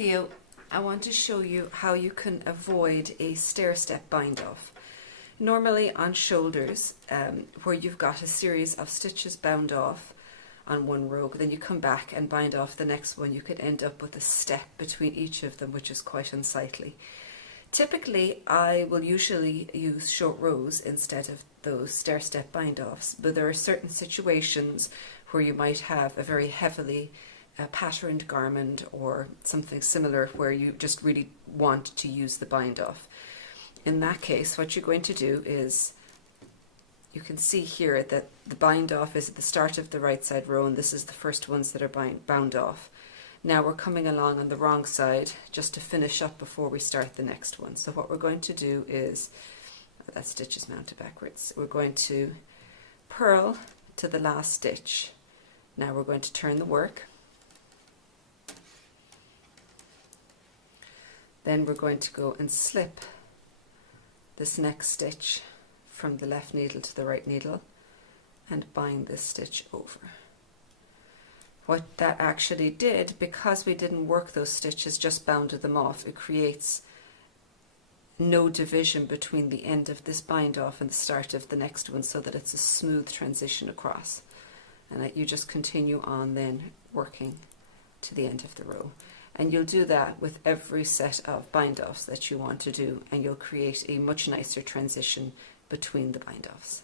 video, I want to show you how you can avoid a stair-step bind-off. Normally on shoulders, where you've got a series of stitches bound off on one row, then you come back and bind off the next one, you could end up with a step between each of them, which is quite unsightly. Typically, I will usually use short rows instead of those stair-step bind-offs, but there are certain situations where you might have a very heavily patterned garment or something similar where you just really want to use the bind-off. In that case, what you're going to do is, you can see here that the bind-off is at the start of the right side row, and this is the first ones that are bound off. Now we're coming along on the wrong side just to finish up before we start the next one. So what we're going to do is, that stitch is mounted backwards, we're going to purl to the last stitch. Now we're going to turn the work. Then we're going to go and slip this next stitch from the left needle to the right needle and bind this stitch over. What that actually did, because we didn't work those stitches, just bounded them off, it creates no division between the end of this bind off and the start of the next one, so that it's a smooth transition across. And that you just continue on then working to the end of the row. And you'll do that with every set of bind offs that you want to do, and you'll create a much nicer transition between the bind offs.